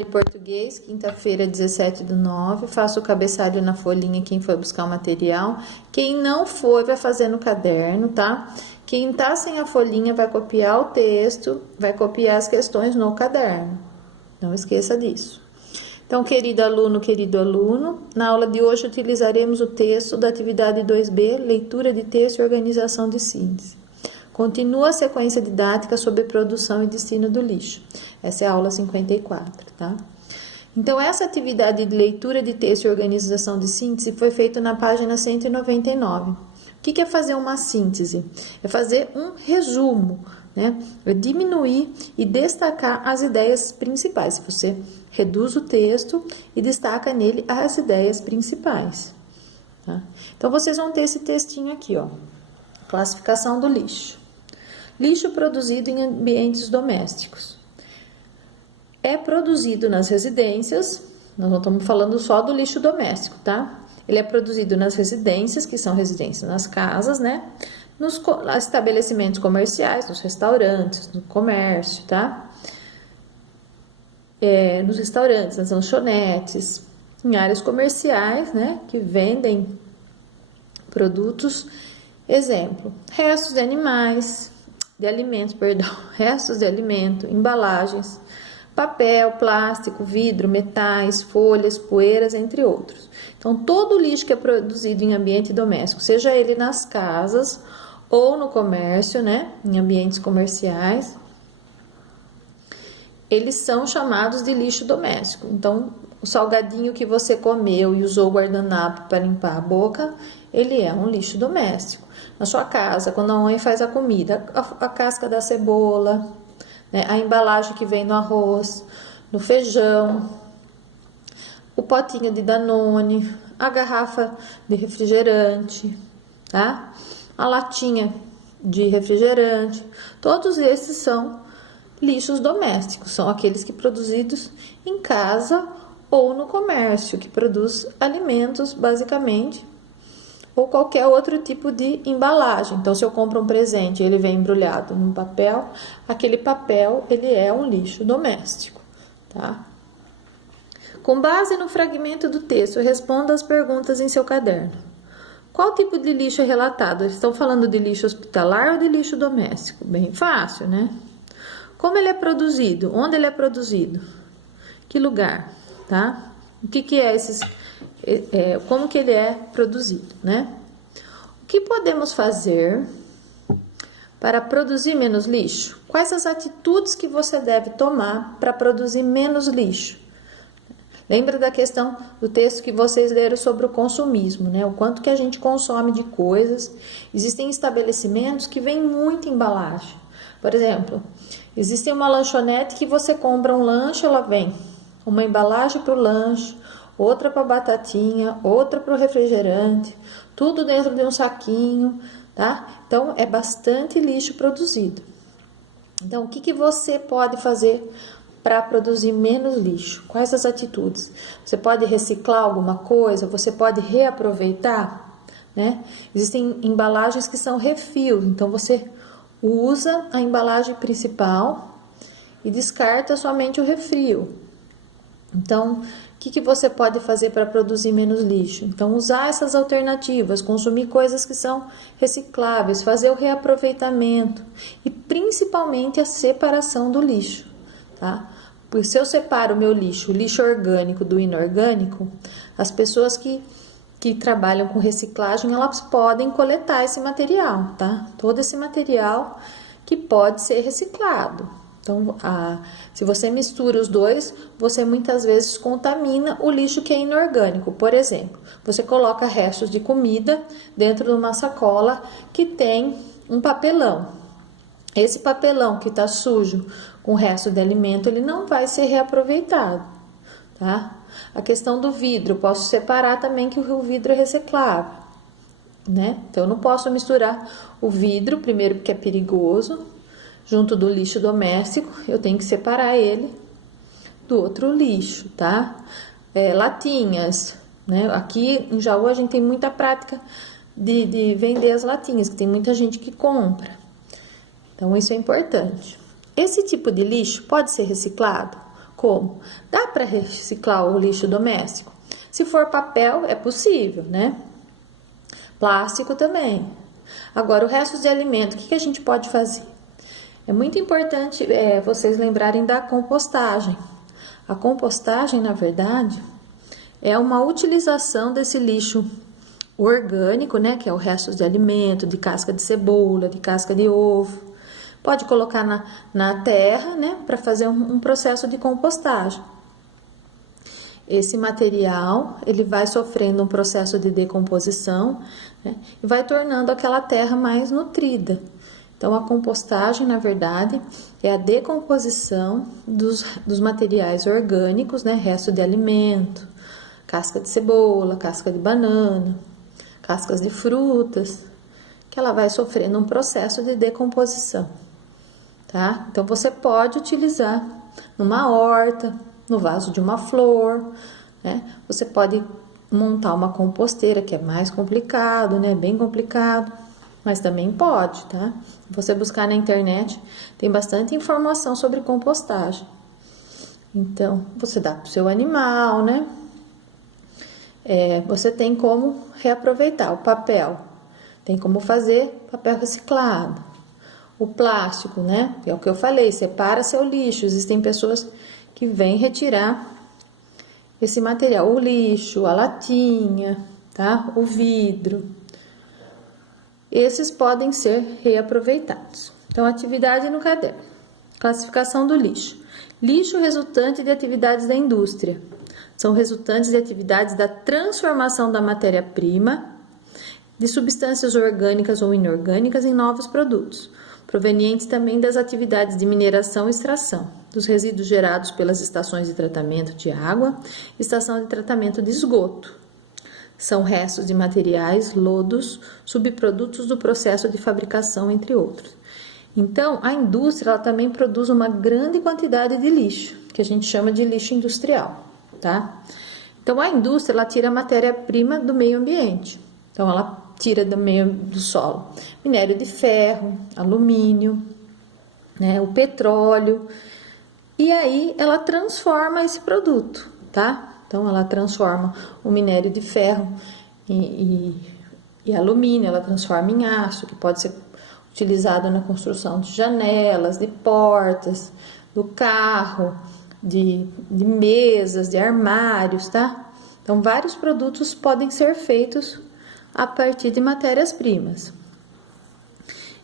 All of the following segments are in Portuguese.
De português, quinta-feira, 17/9, faço o cabeçalho na folhinha quem foi buscar o material. Quem não foi, vai fazer no caderno, tá? Quem tá sem a folhinha vai copiar o texto, vai copiar as questões no caderno. Não esqueça disso. Então, querido aluno, na aula de hoje utilizaremos o texto da atividade 2B, leitura de texto e organização de síntese. Continua a sequência didática sobre produção e destino do lixo. Essa é a aula 54, tá? Então, essa atividade de leitura de texto e organização de síntese foi feita na página 199. O que é fazer uma síntese? É fazer um resumo, né? É diminuir e destacar as ideias principais. Você reduz o texto e destaca nele as ideias principais, tá? Então, vocês vão ter esse textinho aqui, ó. Classificação do lixo. Lixo produzido em ambientes domésticos. É produzido nas residências, nós não estamos falando só do lixo doméstico, tá? Ele é produzido nas residências, que são residências nas casas, né? Nos estabelecimentos comerciais, nos restaurantes, no comércio, tá? Nos restaurantes, nas lanchonetes, em áreas comerciais, né? Que vendem produtos. Exemplo, restos de animais, restos de alimento, embalagens, papel, plástico, vidro, metais, folhas, poeiras, entre outros. Então, todo o lixo que é produzido em ambiente doméstico, seja ele nas casas ou no comércio, né, em ambientes comerciais, eles são chamados de lixo doméstico. Então, o salgadinho que você comeu e usou o guardanapo para limpar a boca, ele é um lixo doméstico. Na sua casa, quando a mãe faz a comida, a casca da cebola, né, a embalagem que vem no arroz, no feijão, o potinho de Danone, a garrafa de refrigerante, tá? A latinha de refrigerante, todos esses são lixos domésticos, são aqueles que produzidos em casa ou no comércio, que produz alimentos, basicamente, ou qualquer outro tipo de embalagem. Então, se eu compro um presente e ele vem embrulhado num papel, aquele papel, ele é um lixo doméstico, tá? Com base no fragmento do texto, responda as perguntas em seu caderno. Qual tipo de lixo é relatado? Eles estão falando de lixo hospitalar ou de lixo doméstico? Bem fácil, né? Como ele é produzido? Onde ele é produzido? Que lugar, tá? O que é esses... como que ele é produzido, né? O que podemos fazer para produzir menos lixo? Quais as atitudes que você deve tomar para produzir menos lixo? Lembra da questão do texto que vocês leram sobre o consumismo, né? O quanto que a gente consome de coisas. Existem estabelecimentos que vêm muita embalagem. Por exemplo, existe uma lanchonete que você compra um lanche, ela vem uma embalagem para o lanche, outra para batatinha, outra para o refrigerante, tudo dentro de um saquinho, tá? Então, é bastante lixo produzido. Então, o que você pode fazer para produzir menos lixo? Quais as atitudes? Você pode reciclar alguma coisa? Você pode reaproveitar, né? Existem embalagens que são refil, então você usa a embalagem principal e descarta somente o refil. Então, o que você pode fazer para produzir menos lixo? Então, usar essas alternativas, consumir coisas que são recicláveis, fazer o reaproveitamento e principalmente a separação do lixo, tá? Porque se eu separo o meu lixo, o lixo orgânico do inorgânico, as pessoas que trabalham com reciclagem, elas podem coletar esse material, tá? Todo esse material que pode ser reciclado. Então, se você mistura os dois, você muitas vezes contamina o lixo que é inorgânico. Por exemplo, você coloca restos de comida dentro de uma sacola que tem um papelão. Esse papelão que está sujo com o resto de alimento, ele não vai ser reaproveitado, tá? A questão do vidro, eu posso separar também que o vidro é reciclável, né? Então, eu não posso misturar o vidro, primeiro porque é perigoso, junto do lixo doméstico, eu tenho que separar ele do outro lixo, tá? Latinhas, né? Aqui em Jaú a gente tem muita prática de vender as latinhas, que tem muita gente que compra. Então, isso é importante. Esse tipo de lixo pode ser reciclado? Como? Dá para reciclar o lixo doméstico? Se for papel, é possível, né? Plástico também. Agora, o resto de alimento, o que a gente pode fazer? É muito importante vocês lembrarem da compostagem. A compostagem, na verdade, é uma utilização desse lixo orgânico, né? Que é o resto de alimento, de casca de cebola, de casca de ovo. Pode colocar na terra, né? Para fazer um processo de compostagem. Esse material, ele vai sofrendo um processo de decomposição, né, e vai tornando aquela terra mais nutrida. Então, a compostagem, na verdade, é a decomposição dos materiais orgânicos, né, resto de alimento, casca de cebola, casca de banana, cascas de frutas, que ela vai sofrendo um processo de decomposição, tá? Então, você pode utilizar numa horta, no vaso de uma flor, né? Você pode montar uma composteira, que é mais complicado, né? Bem complicado, mas também pode, tá? Você buscar na internet, tem bastante informação sobre compostagem. Então, você dá para o seu animal, né? Você tem como reaproveitar o papel, tem como fazer papel reciclado. O plástico, né? É o que eu falei, separa seu lixo. Existem pessoas que vem retirar esse material, o lixo, a latinha, tá? O vidro. Esses podem ser reaproveitados. Então, atividade no caderno. Classificação do lixo. Lixo resultante de atividades da indústria. São resultantes de atividades da transformação da matéria-prima, de substâncias orgânicas ou inorgânicas em novos produtos, provenientes também das atividades de mineração e extração, dos resíduos gerados pelas estações de tratamento de água, estação de tratamento de esgoto. São restos de materiais, lodos, subprodutos do processo de fabricação, entre outros. Então, a indústria ela também produz uma grande quantidade de lixo, que a gente chama de lixo industrial, tá? Então, a indústria ela tira a matéria-prima do meio ambiente. Então, ela tira do meio do solo minério de ferro, alumínio, né, o petróleo, e aí ela transforma esse produto, tá? Então, ela transforma o minério de ferro e alumínio, ela transforma em aço, que pode ser utilizado na construção de janelas, de portas, do carro, de mesas, de armários, tá? Então, vários produtos podem ser feitos a partir de matérias-primas.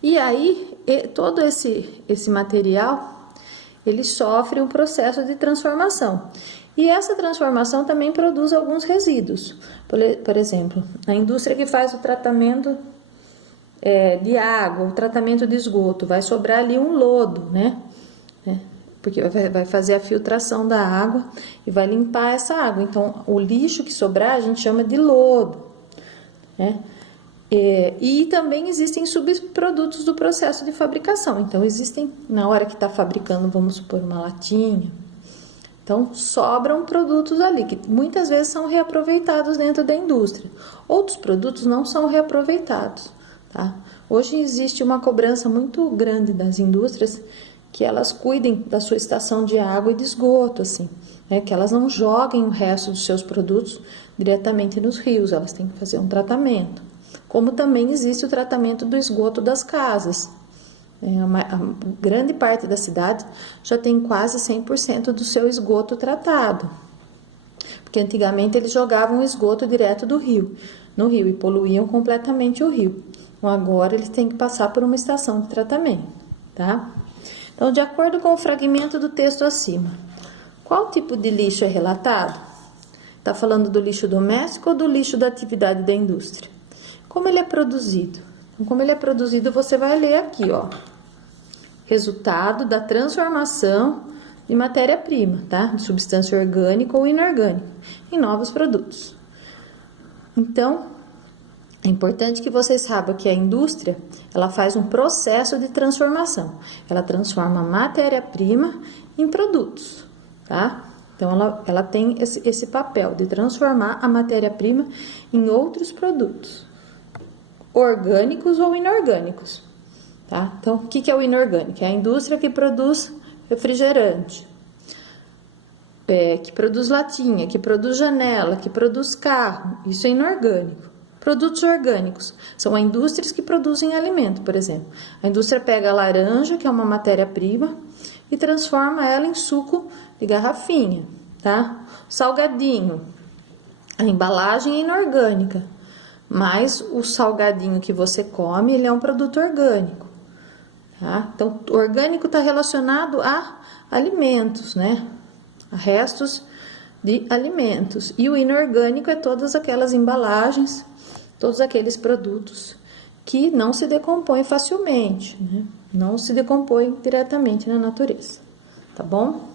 E aí, todo esse material, ele sofre um processo de transformação. E essa transformação também produz alguns resíduos. Por exemplo, a indústria que faz o tratamento de água, o tratamento de esgoto, vai sobrar ali um lodo, né? Porque vai fazer a filtração da água e vai limpar essa água. Então, o lixo que sobrar a gente chama de lodo, né? E também existem subprodutos do processo de fabricação. Então, existem, na hora que está fabricando, vamos supor, uma latinha. Então, sobram produtos ali, que muitas vezes são reaproveitados dentro da indústria. Outros produtos não são reaproveitados, tá? Hoje existe uma cobrança muito grande das indústrias que elas cuidem da sua estação de água e de esgoto, assim, né? Que elas não joguem o resto dos seus produtos diretamente nos rios, elas têm que fazer um tratamento. Como também existe o tratamento do esgoto das casas. A grande parte da cidade já tem quase 100% do seu esgoto tratado. Porque antigamente eles jogavam o esgoto direto no rio e poluíam completamente o rio. Então agora eles têm que passar por uma estação de tratamento, tá? Então, de acordo com o fragmento do texto acima, qual tipo de lixo é relatado? Está falando do lixo doméstico ou do lixo da atividade da indústria? Como ele é produzido? Então, como ele é produzido, você vai ler aqui, ó. Resultado da transformação de matéria-prima, tá? De substância orgânica ou inorgânica em novos produtos. Então, é importante que vocês saibam que a indústria, ela faz um processo de transformação. Ela transforma a matéria-prima em produtos, tá? Então, ela tem esse papel de transformar a matéria-prima em outros produtos, orgânicos ou inorgânicos, tá? Então, o que é o inorgânico? É a indústria que produz refrigerante, que produz latinha, que produz janela, que produz carro, isso é inorgânico. Produtos orgânicos são indústrias que produzem alimento, por exemplo. A indústria pega a laranja, que é uma matéria-prima, e transforma ela em suco de garrafinha, tá? Salgadinho, a embalagem é inorgânica, mas o salgadinho que você come, ele é um produto orgânico, tá? Então, orgânico está relacionado a alimentos, né? A restos de alimentos. E o inorgânico é todas aquelas embalagens, todos aqueles produtos que não se decompõem facilmente, né? Não se decompõem diretamente na natureza, tá bom?